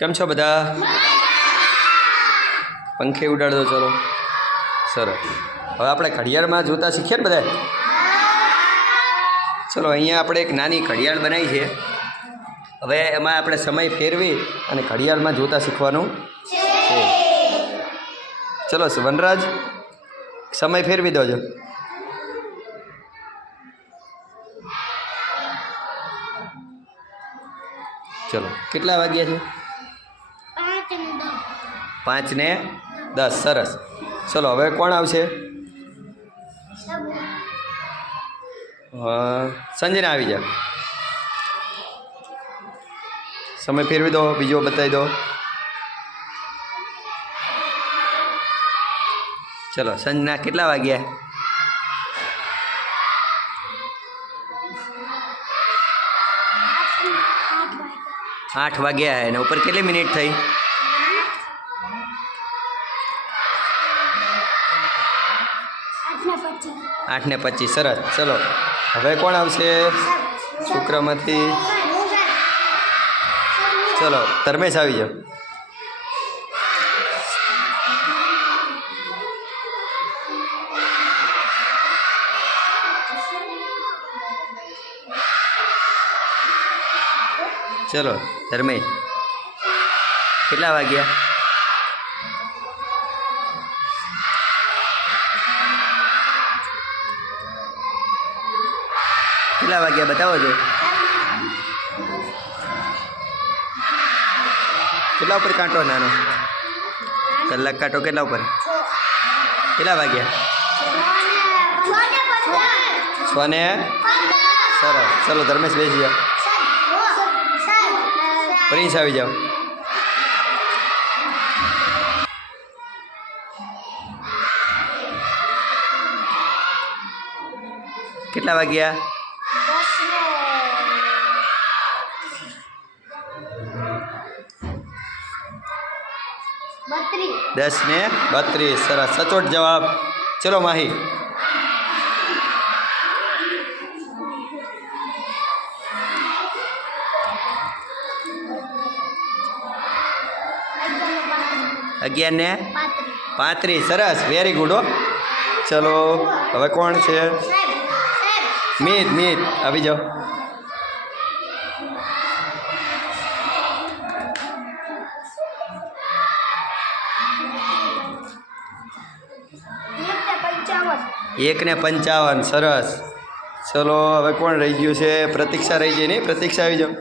કેમ છો બધા? પંખે ઉડાડ દો. ચલો સરસ. હવે આપણે ઘડિયાળમાં જોતા શીખીએ ને બધા. ચલો અહીંયા આપણે એક નાની ઘડિયાળ બનાવી છે. હવે એમાં આપણે સમય ફેરવી અને ઘડિયાળમાં જોતા શીખવાનું છે. ચલો વનરાજ, સમય ફેરવી દોજો. ચલો કેટલા વાગ્યા છે? 5:10. સરસ. ચલો હવે કોણ આવશે? સંજના આવી જા. સમય ફેરવી દો, બીજો બતાવી દો. ચલો સંજના કેટલા વાગ્યા? 8 વાગ્યા. એના ઉપર કેટલી મિનિટ થઈ? 8:25. સરસ. ચલો હવે કોણ આવશે શુક્રમાંથી? ચલો ધર્મેશ આવી જાઓ. ચલો ધર્મેશ કેટલા વાગ્યા? કેટલા વાગ્યા બતાવો છો? કેટલા ઉપર કાંટો નાનો? કલાક કાંટો કેટલા ઉપર? કેટલા વાગ્યા? 6:15. સરસ. ચલો ધર્મેશ બેસી જાઓ. પ્રિન્સ આવી જાઓ. કેટલા વાગ્યા? 10:32. સરસ. સચોટ જવાબ. ચલો માહી. અગિયારને 35. સરસ. વેરી ગુડ હો. ચલો હવે કોણ છે? મીત આવી જાઓ. એક ને 55. સરસ. ચલો હવે કોણ રહી ગયું છે? પ્રતીક્ષા રહી ગઈ નહીં? પ્રતીક્ષા આવી જાઓ.